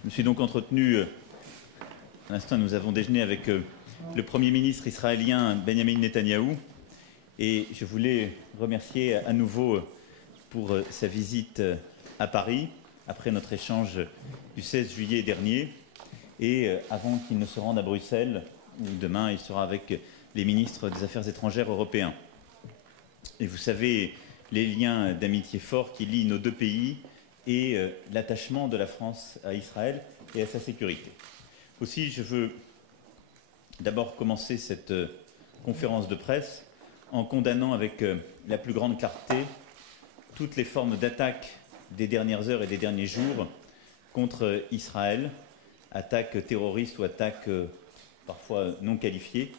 Je me suis donc entretenu, à l'instant nous avons déjeuné avec le Premier ministre israélien Benjamin Netanyahou, et je voulais remercier à nouveau pour sa visite à Paris, après notre échange du 16 juillet dernier, et avant qu'il ne se rende à Bruxelles, où demain il sera avec les ministres des Affaires étrangères européens. Et vous savez les liens d'amitié forts qui lient nos deux pays et l'attachement de la France à Israël et à sa sécurité. Aussi, je veux d'abord commencer cette conférence de presse en condamnant avec la plus grande clarté toutes les formes d'attaques des dernières heures et des derniers jours contre Israël, attaques terroristes ou attaques parfois non qualifiées,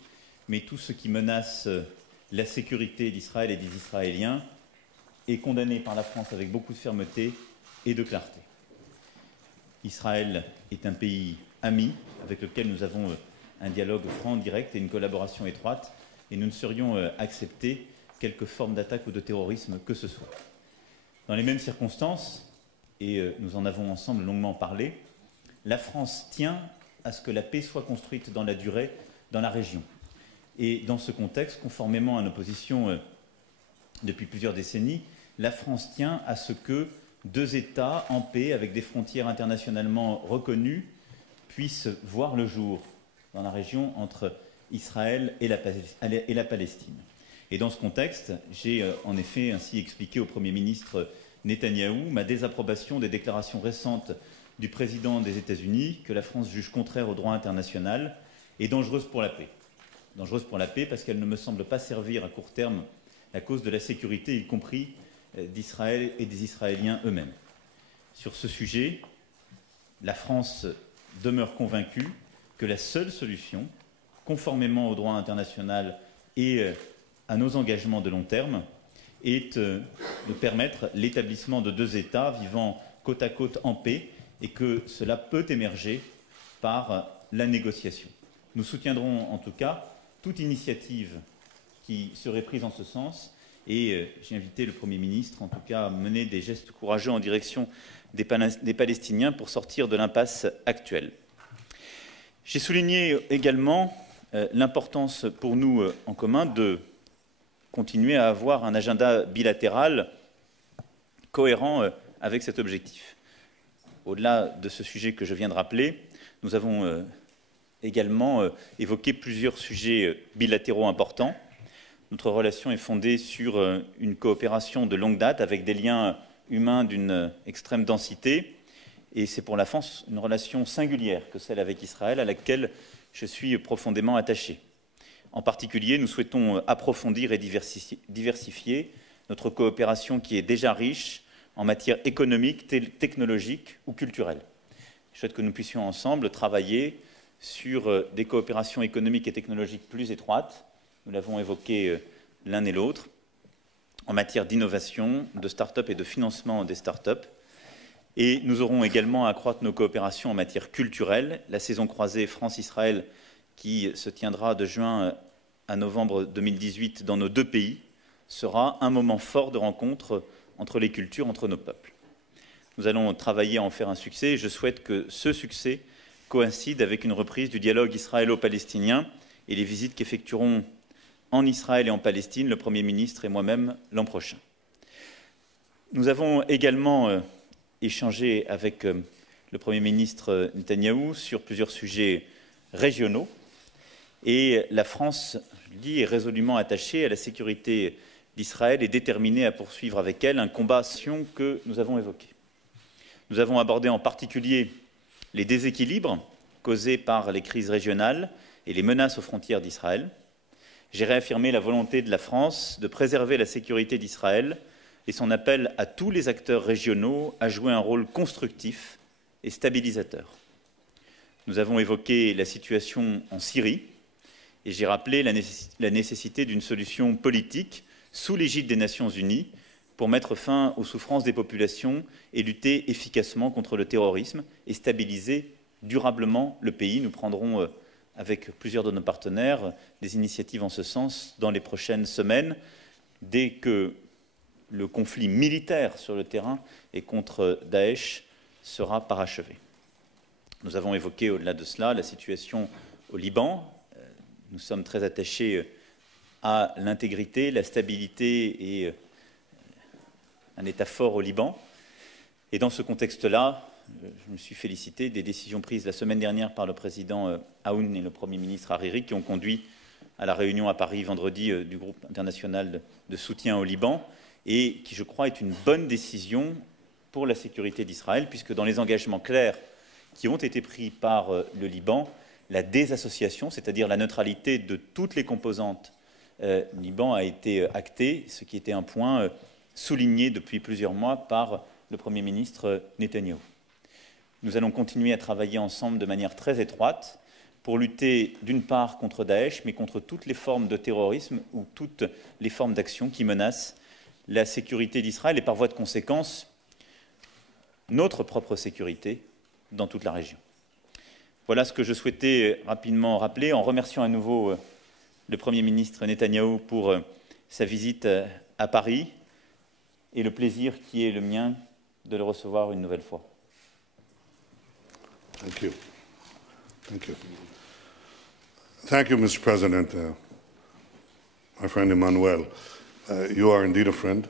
mais tout ce qui menace la sécurité d'Israël et des Israéliens est condamné par la France avec beaucoup de fermeté et de clarté. Israël est un pays ami avec lequel nous avons un dialogue franc, direct et une collaboration étroite, et nous ne saurions accepter quelque forme d'attaque ou de terrorisme que ce soit. Dans les mêmes circonstances, et nous en avons ensemble longuement parlé, la France tient à ce que la paix soit construite dans la durée dans la région. Et dans ce contexte, conformément à nos positions depuis plusieurs décennies, la France tient à ce que deux États en paix, avec des frontières internationalement reconnues, puissent voir le jour dans la région entre Israël et la Palestine. Et dans ce contexte, j'ai en effet ainsi expliqué au Premier ministre Netanyahou ma désapprobation des déclarations récentes du président des États-Unis que la France juge contraire au droit international et dangereuse pour la paix. Dangereuse pour la paix parce qu'elle ne me semble pas servir à court terme la cause de la sécurité, y compris d'Israël et des Israéliens eux-mêmes. Sur ce sujet, la France demeure convaincue que la seule solution, conformément au droit international et à nos engagements de long terme, est de permettre l'établissement de deux États vivant côte à côte en paix et que cela peut émerger par la négociation. Nous soutiendrons en tout cas toute initiative qui serait prise en ce sens et j'ai invité le Premier ministre en tout cas à mener des gestes courageux en direction des Palestiniens pour sortir de l'impasse actuelle. J'ai souligné également l'importance pour nous en commun de continuer à avoir un agenda bilatéral cohérent avec cet objectif. Au-delà de ce sujet que je viens de rappeler, nous avons également évoqué plusieurs sujets bilatéraux importants. Notre relation est fondée sur une coopération de longue date avec des liens humains d'une extrême densité. Et c'est pour la France une relation singulière que celle avec Israël, à laquelle je suis profondément attaché. En particulier, nous souhaitons approfondir et diversifier notre coopération qui est déjà riche en matière économique, technologique ou culturelle. Je souhaite que nous puissions ensemble travailler sur des coopérations économiques et technologiques plus étroites. Nous l'avons évoqué l'un et l'autre, en matière d'innovation, de start-up et de financement des start-up. Et nous aurons également à accroître nos coopérations en matière culturelle. La saison croisée France-Israël, qui se tiendra de juin à novembre 2018 dans nos deux pays, sera un moment fort de rencontre entre les cultures, entre nos peuples. Nous allons travailler à en faire un succès et je souhaite que ce succès coïncide avec une reprise du dialogue israélo-palestinien et les visites qu'effectueront en Israël et en Palestine le Premier ministre et moi-même l'an prochain. Nous avons également échangé avec le Premier ministre Netanyahou sur plusieurs sujets régionaux et la France, je le dis, est résolument attachée à la sécurité d'Israël et déterminée à poursuivre avec elle un combat que nous avons évoqué. Nous avons abordé en particulier les déséquilibres causés par les crises régionales et les menaces aux frontières d'Israël. J'ai réaffirmé la volonté de la France de préserver la sécurité d'Israël et son appel à tous les acteurs régionaux à jouer un rôle constructif et stabilisateur. Nous avons évoqué la situation en Syrie et j'ai rappelé la nécessité d'une solution politique sous l'égide des Nations Unies pour mettre fin aux souffrances des populations et lutter efficacement contre le terrorisme et stabiliser durablement le pays. Nous prendrons avec plusieurs de nos partenaires des initiatives en ce sens dans les prochaines semaines, dès que le conflit militaire sur le terrain et contre Daesh sera parachevé. Nous avons évoqué, au-delà de cela, la situation au Liban. Nous sommes très attachés à l'intégrité, la stabilité et un État fort au Liban. Et dans ce contexte-là, je me suis félicité des décisions prises la semaine dernière par le président Aoun et le Premier ministre Hariri qui ont conduit à la réunion à Paris vendredi du groupe international de soutien au Liban et qui, je crois, est une bonne décision pour la sécurité d'Israël, puisque dans les engagements clairs qui ont été pris par le Liban, la désassociation, c'est-à-dire la neutralité de toutes les composantes Liban, a été actée, ce qui était un point souligné depuis plusieurs mois par le Premier ministre Netanyahou. Nous allons continuer à travailler ensemble de manière très étroite pour lutter d'une part contre Daesh, mais contre toutes les formes de terrorisme ou toutes les formes d'action qui menacent la sécurité d'Israël et par voie de conséquence notre propre sécurité dans toute la région. Voilà ce que je souhaitais rapidement rappeler en remerciant à nouveau le Premier ministre Netanyahou pour sa visite à Paris et le plaisir qui est le mien de le recevoir une nouvelle fois. Thank you. Thank you. Thank you, Mr. President. My friend Emmanuel, you are indeed a friend.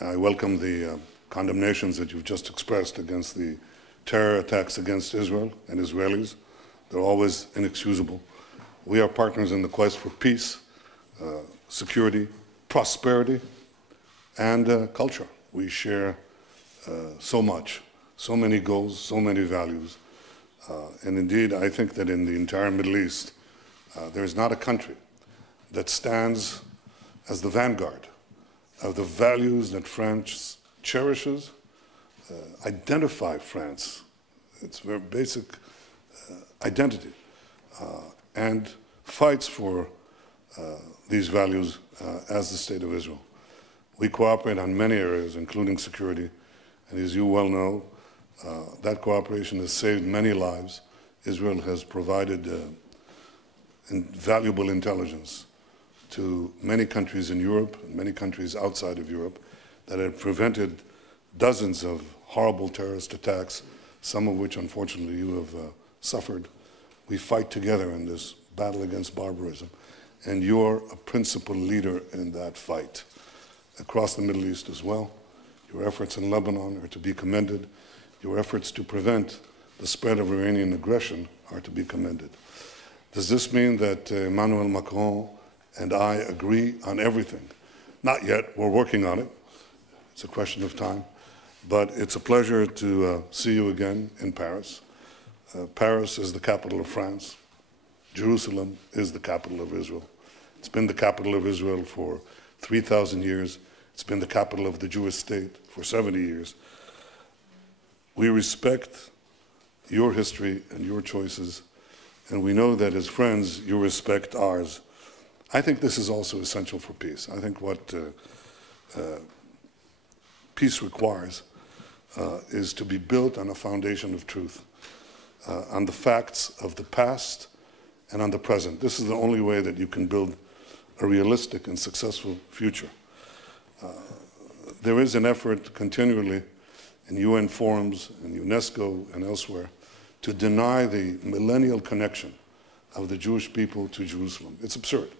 I welcome the condemnations that you've just expressed against the terror attacks against Israel and Israelis. They're always inexcusable. We are partners in the quest for peace, security, prosperity, and culture. We share so much, so many goals, so many values. And indeed, I think that in the entire Middle East, there is not a country that stands as the vanguard of the values that France cherishes, identify France, its very basic identity, and fights for these values as the State of Israel. We cooperate on many areas, including security, and as you well know, that cooperation has saved many lives. Israel has provided invaluable intelligence to many countries in Europe, and many countries outside of Europe, that have prevented dozens of horrible terrorist attacks, some of which, unfortunately, you have suffered. We fight together in this battle against barbarism, and you're a principal leader in that fight across the Middle East as well. Your efforts in Lebanon are to be commended. Your efforts to prevent the spread of Iranian aggression are to be commended. Does this mean that Emmanuel Macron and I agree on everything? Not yet. We're working on it. It's a question of time. But it's a pleasure to see you again in Paris. Paris is the capital of France. Jerusalem is the capital of Israel. It's been the capital of Israel for 3,000 years. It's been the capital of the Jewish state for 70 years. We respect your history and your choices, and we know that as friends, you respect ours. I think this is also essential for peace. I think what peace requires is to be built on a foundation of truth, on the facts of the past and on the present. This is the only way that you can build a realistic and successful future. There is an effort continually in UN forums, in UNESCO and elsewhere, to deny the millennial connection of the Jewish people to Jerusalem. It's absurd.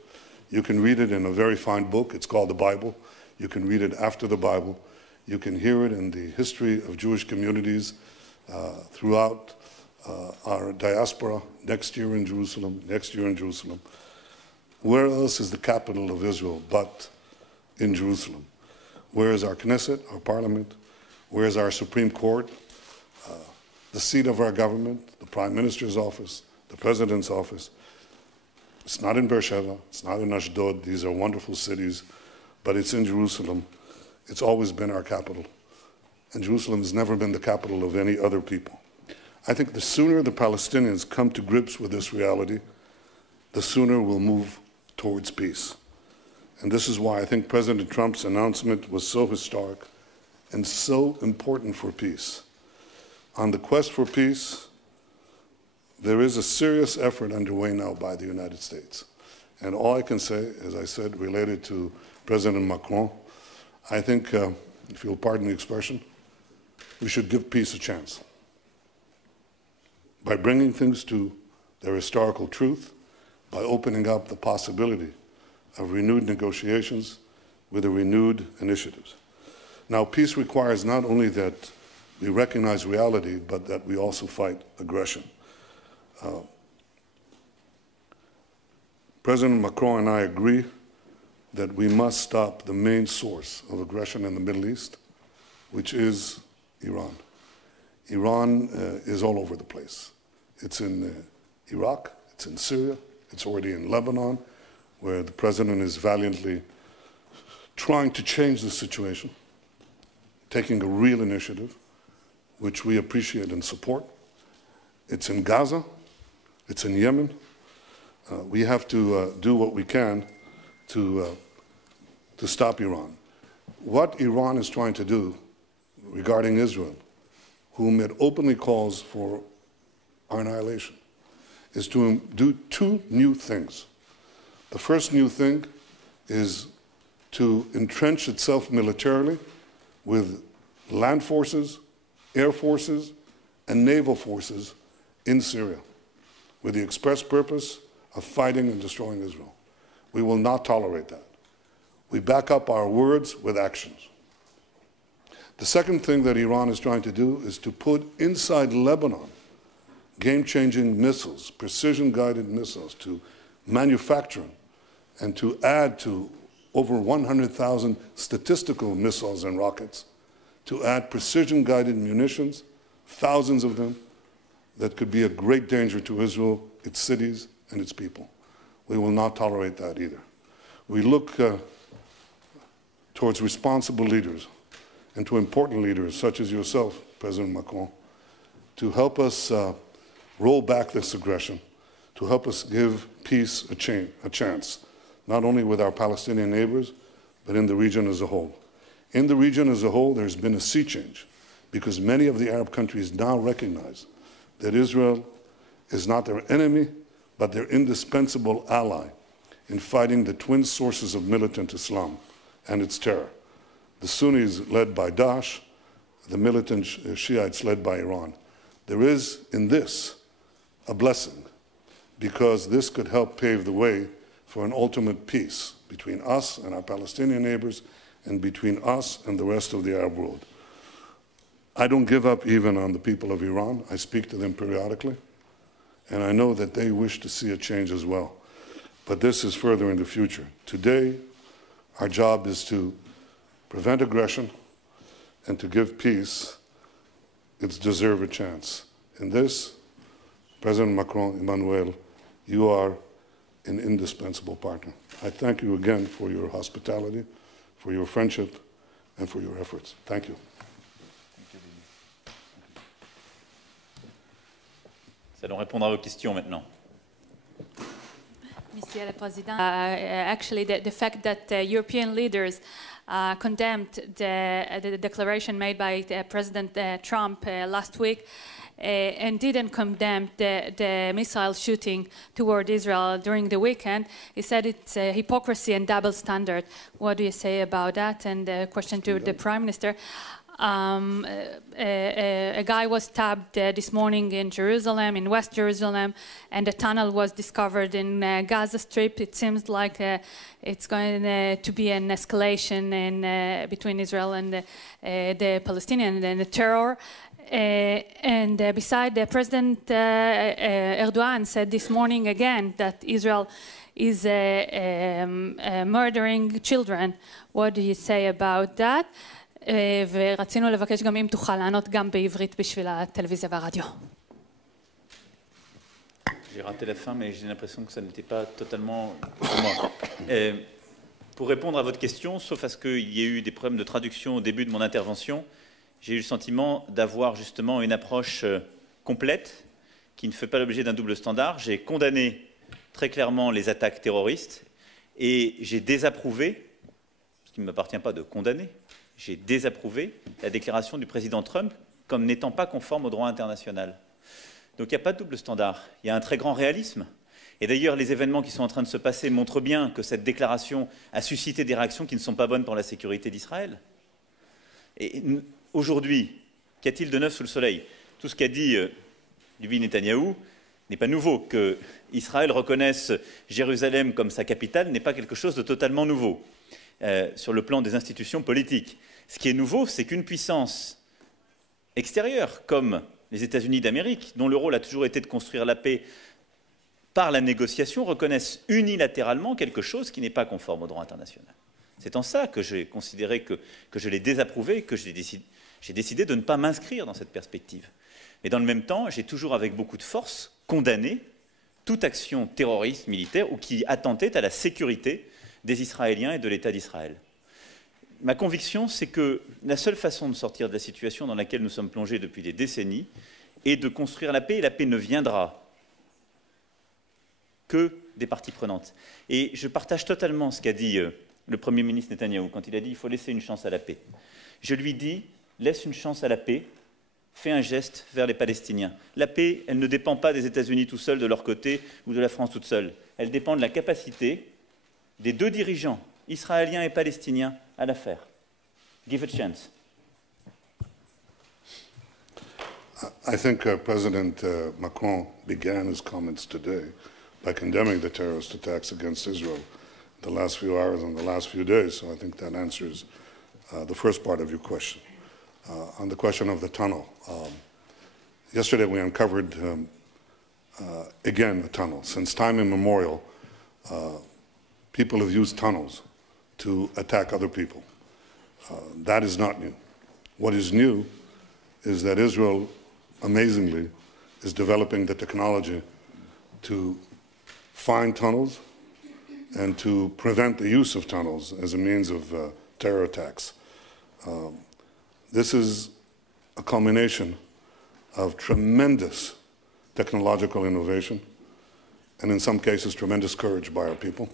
You can read it in a very fine book. It's called the Bible. You can read it after the Bible. You can hear it in the history of Jewish communities throughout our diaspora, next year in Jerusalem, next year in Jerusalem. Where else is the capital of Israel but in Jerusalem? Where is our Knesset, our parliament? Where is our Supreme Court? The seat of our government, the Prime Minister's office, the President's office. It's not in Beersheba, it's not in Ashdod. These are wonderful cities, but it's in Jerusalem. It's always been our capital. And Jerusalem has never been the capital of any other people. I think the sooner the Palestinians come to grips with this reality, the sooner we'll move towards peace. And this is why I think President Trump's announcement was so historic and so important for peace. On the quest for peace, there is a serious effort underway now by the United States. And all I can say, as I said, related to President Macron, I think, if you'll pardon the expression, we should give peace a chance. by bringing things to their historical truth, by opening up the possibility of renewed negotiations with a renewed initiatives. Now, peace requires not only that we recognize reality, but that we also fight aggression. President Macron and I agree that we must stop the main source of aggression in the Middle East, which is Iran. Iran is all over the place. It's in Iraq, it's in Syria, it's already in Lebanon, where the president is valiantly trying to change the situation, taking a real initiative, which we appreciate and support. It's in Gaza, it's in Yemen. We have to do what we can to stop Iran. What Iran is trying to do regarding Israel, whom it openly calls for our annihilation, is to do two new things. The first new thing is to entrench itself militarily with land forces, air forces, and naval forces in Syria, with the express purpose of fighting and destroying Israel. We will not tolerate that. We back up our words with actions. The second thing that Iran is trying to do is to put inside Lebanon game-changing missiles, precision-guided missiles, to manufacture and to add to over 100,000 statistical missiles and rockets, to add precision-guided munitions, thousands of them, that could be a great danger to Israel, its cities, and its people. We will not tolerate that either. We look towards responsible leaders and to important leaders, such as yourself, President Macron, to help us roll back this aggression, to help us give peace a chance, not only with our Palestinian neighbors, but in the region as a whole. In the region as a whole, there's been a sea change, because many of the Arab countries now recognize that Israel is not their enemy, but their indispensable ally in fighting the twin sources of militant Islam and its terror. The Sunnis led by Daesh, the militant Shiites led by Iran. There is in this a blessing, because this could help pave the way for an ultimate peace between us and our Palestinian neighbors and between us and the rest of the Arab world. I don't give up even on the people of Iran. I speak to them periodically, and I know that they wish to see a change as well. But this is further in the future. Today, our job is to prevent aggression and to give peace its deserved chance. In this, President Macron, Emmanuel, you are an indispensable partner. I thank you again for your hospitality, for your friendship, and for your efforts. Thank you. Nous allons répondre à vos questions maintenant. Monsieur le Président, actually, the fact that European leaders condemned the declaration made by President Trump last week and didn't condemn the missile shooting toward Israel during the weekend, he said it's hypocrisy and double standard. What do you say about that? And a question to the Prime Minister. A guy was stabbed this morning in Jerusalem, in West Jerusalem, and a tunnel was discovered in Gaza Strip. It seems like it's going to be an escalation between Israel and the Palestinians and the terror. And beside President Erdogan said this morning again that Israel is murdering children. What do you say about that? ורצינו לבקש גם אם תוכל לענות גם בעברית בשביל הטלוויזיה והרדיו. J'ai raté la fin, mais j'ai l'impression que ça n'était pas totalement pour moi. Pour répondre à votre question, sauf à ce qu'il y ait eu des problèmes de traduction au début de mon intervention, j'ai eu le sentiment d'avoir justement une approche complète qui ne fait pas l'objet d'un double standard. J'ai condamné très clairement les attaques terroristes et j'ai désapprouvé, ce qui ne m'appartient pas de condamner, j'ai désapprouvé la déclaration du président Trump comme n'étant pas conforme au droit international. Donc il n'y a pas de double standard, il y a un très grand réalisme. Et d'ailleurs, les événements qui sont en train de se passer montrent bien que cette déclaration a suscité des réactions qui ne sont pas bonnes pour la sécurité d'Israël. Et aujourd'hui, qu'y a-t-il de neuf sous le soleil? Tout ce qu'a dit du Bibi Netanyahou n'est pas nouveau. Qu'Israël reconnaisse Jérusalem comme sa capitale n'est pas quelque chose de totalement nouveau sur le plan des institutions politiques. Ce qui est nouveau, c'est qu'une puissance extérieure, comme les États-Unis d'Amérique, dont le rôle a toujours été de construire la paix par la négociation, reconnaissent unilatéralement quelque chose qui n'est pas conforme au droit international. C'est en ça que j'ai considéré que je l'ai désapprouvé, que j'ai décidé de ne pas m'inscrire dans cette perspective. Mais dans le même temps, j'ai toujours avec beaucoup de force condamné toute action terroriste militaire ou qui attentait à la sécurité des Israéliens et de l'État d'Israël. Ma conviction, c'est que la seule façon de sortir de la situation dans laquelle nous sommes plongés depuis des décennies est de construire la paix, et la paix ne viendra que des parties prenantes. Et je partage totalement ce qu'a dit le Premier ministre Netanyahou quand il a dit qu'il faut laisser une chance à la paix. Je lui dis, laisse une chance à la paix, fais un geste vers les Palestiniens. La paix, elle ne dépend pas des États-Unis tout seuls de leur côté ou de la France toute seule. Elle dépend de la capacité des deux dirigeants, israéliens et palestiniens, à la faire. Give it a chance. I think President Macron began his comments today by condemning the terrorist attacks against Israel the last few hours and the last few days. So I think that answers the first part of your question. On the question of the tunnel, yesterday we uncovered again a tunnel. Since time immemorial, people have used tunnels to attack other people. That is not new. What is new is that Israel, amazingly, is developing the technology to find tunnels and to prevent the use of tunnels as a means of terror attacks. This is a culmination of tremendous technological innovation and in some cases tremendous courage by our people.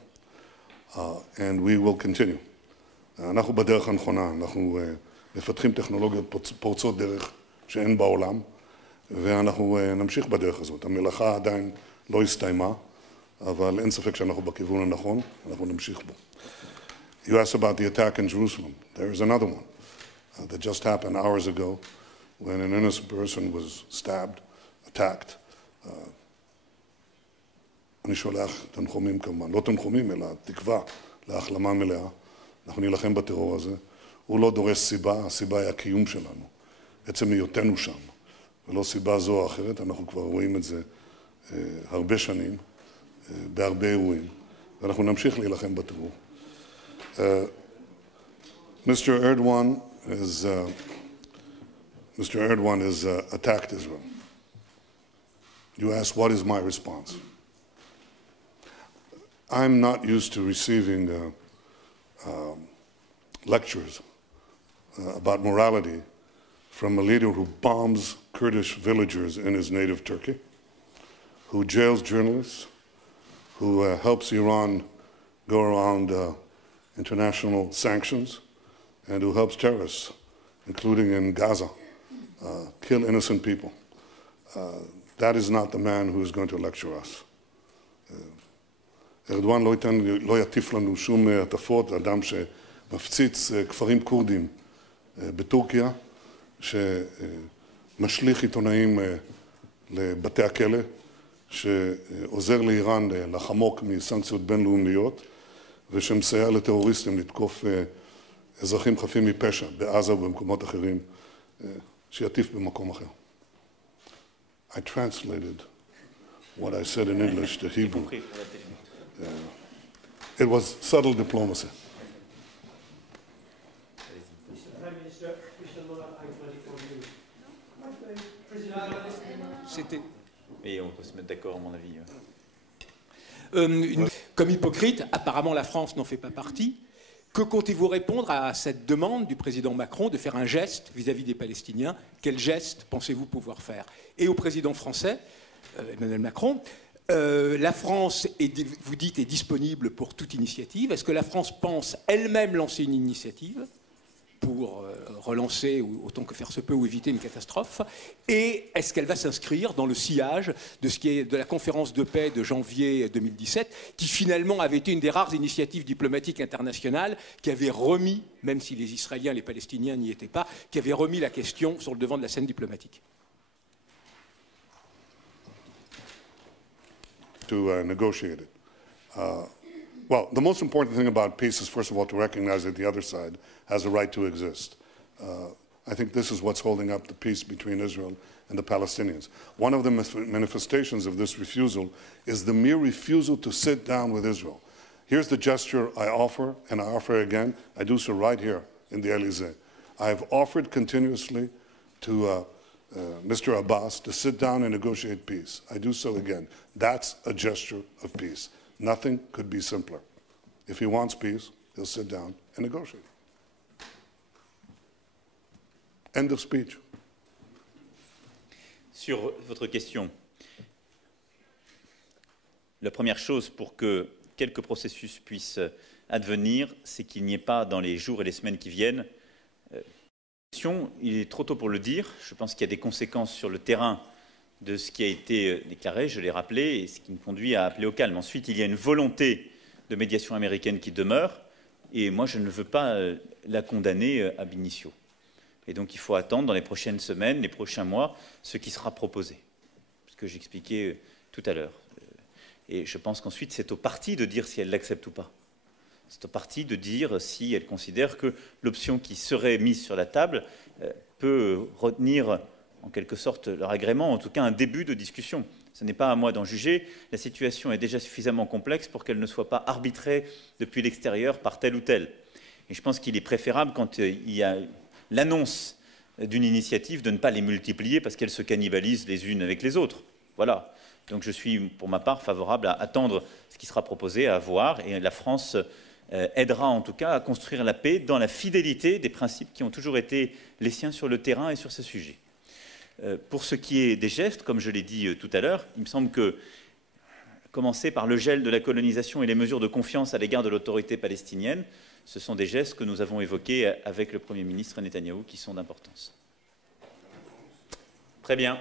And we will continue. אנחנו בדרך הנכונה, אנחנו מפתחים טכנולוגיות פורצות דרך שאין בעולם, ואנחנו נמשיך בדרך הזאת. המלאכה עדיין לא הסתיימה, אבל אין ספק שאנחנו בכיוון הנכון, אנחנו נמשיך בו. You asked about the attack in Jerusalem. There is another one that just happened hours ago when an innocent person was stabbed, attacked. אני שולח תנחומים כמובן, לא תנחומים אלא תקווה להחלמה מלאה. אנחנו נילחם בטרור הזה. הוא לא דורש סיבה, הסיבה היא הקיום שלנו. עצם היותנו שם, ולא סיבה זו או אחרת. אנחנו כבר רואים את זה הרבה שנים, בהרבה אירועים, ואנחנו נמשיך להילחם בטרור. Mr. Erdogan has attacked Israel. You asked, what is my response? I'm not used to receiving lectures about morality from a leader who bombs Kurdish villagers in his native Turkey, who jails journalists, who helps Iran go around international sanctions, and who helps terrorists, including in Gaza, kill innocent people. That is not the man who is going to lecture us. ארדואן לא יטיף לנו שום הטפות, אדם שמפציץ כפרים קורדים בטורקיה, שמשליך עיתונאים לבתי הכלא, שעוזר לאיראן לחמוק מסנקציות בינלאומיות, ושמסייע לטרוריסטים לתקוף אזרחים חפים מפשע בעזה ובמקומות אחרים, שיטיף במקום אחר. I translated what I said in English to Hebrew. It was subtle diplomacy. Et on peut se mettre d'accord, à mon avis. Comme hypocrite, apparemment la France n'en fait pas partie. Que comptez-vous répondre à cette demande du président Macron de faire un geste vis-à-vis des Palestiniens? Quel geste pensez-vous pouvoir faire? Et au président français, Emmanuel Macron, la France, vous dites, est disponible pour toute initiative. Est-ce que la France pense elle-même lancer une initiative pour relancer, autant que faire se peut, ou éviter une catastrophe? Et est-ce qu'elle va s'inscrire dans le sillage de ce qui est de la conférence de paix de janvier 2017, qui finalement avait été une des rares initiatives diplomatiques internationales qui avait remis, même si les Israéliens et les Palestiniens n'y étaient pas, qui avait remis la question sur le devant de la scène diplomatique? to negotiate it. Well, the most important thing about peace is, first of all, to recognize that the other side has a right to exist. I think this is what's holding up the peace between Israel and the Palestinians. One of the manifestations of this refusal is the mere refusal to sit down with Israel. Here's the gesture I offer, and I offer again. I do so right here in the Elysee. I have offered continuously to Mr. Abbas to sit down and negotiate peace. I do so again. That's a gesture of peace. Nothing could be simpler. If he wants peace, he'll sit down and negotiate. End of speech. Sur votre question, la première chose pour que quelques processus puissent advenir, c'est qu'il n'y ait pas dans les jours et les semaines qui viennent. Il est trop tôt pour le dire. Je pense qu'il y a des conséquences sur le terrain de ce qui a été déclaré, je l'ai rappelé, et ce qui me conduit à appeler au calme. Ensuite, il y a une volonté de médiation américaine qui demeure, et moi, je ne veux pas la condamner ab initio. Et donc, il faut attendre dans les prochaines semaines, les prochains mois, ce qui sera proposé, ce que j'expliquais tout à l'heure. Et je pense qu'ensuite, c'est aux parties de dire si elles l'acceptent ou pas. C'est aux parties de dire si elles considèrent que l'option qui serait mise sur la table peut retenir en quelque sorte leur agrément, en tout cas un début de discussion. Ce n'est pas à moi d'en juger. La situation est déjà suffisamment complexe pour qu'elle ne soit pas arbitrée depuis l'extérieur par tel ou tel. Et je pense qu'il est préférable, quand il y a l'annonce d'une initiative, de ne pas les multiplier parce qu'elles se cannibalisent les unes avec les autres. Voilà. Donc je suis, pour ma part, favorable à attendre ce qui sera proposé, à voir, et la France aidera en tout cas à construire la paix dans la fidélité des principes qui ont toujours été les siens sur le terrain et sur ce sujet. Pour ce qui est des gestes, comme je l'ai dit tout à l'heure, il me semble que commencer par le gel de la colonisation et les mesures de confiance à l'égard de l'autorité palestinienne, ce sont des gestes que nous avons évoqués avec le Premier ministre Netanyahou qui sont d'importance. Très bien.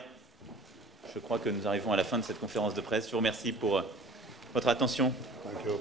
Je crois que nous arrivons à la fin de cette conférence de presse. Je vous remercie pour votre attention. Thank you.